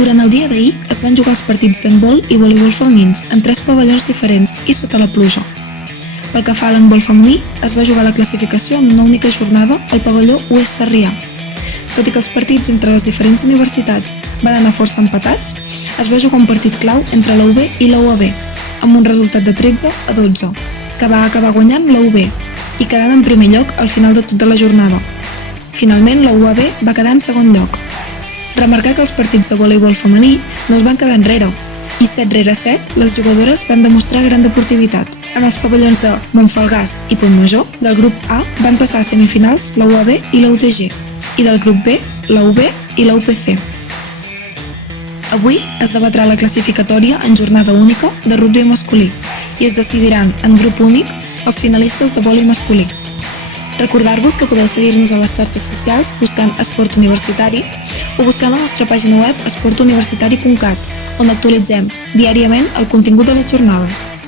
Durant el dia d'ahir es van jugar els partits d'handbol i voleibol femenins en 3 pavellons diferents i sota la pluja. Pel que fa a l'handbol femení, es va jugar la classificació en una única jornada al pavelló Oest Sarrià. Tot i que els partits entre les diferents universitats van anar força empatats, es va jugar un partit clau entre la UB i la UAB, amb un resultat de 13-12, que va acabar guanyant la UB i quedant en primer lloc al final de tota la jornada. Finalment, la UAB va quedar en segon lloc. Remarcar que els partits de voleibol femení no es van quedar enrere, i 7-7 les jugadores van demostrar gran deportivitat. En els pavellons de Montfalgàs i Pontmajor, del grup A van passar a semifinals la UAB i la UTG, i del grup B, la UB i la UPC. Avui es debatrà la classificatòria en jornada única de rugbi masculí i es decidiran en grup únic els finalistes de vòlei masculí. Recordar-vos que podeu seguir-nos a les xarxes socials buscant Esport Universitari o buscant la nostra pàgina web esportuniversitari.cat, on actualitzem diàriament el contingut de les jornades.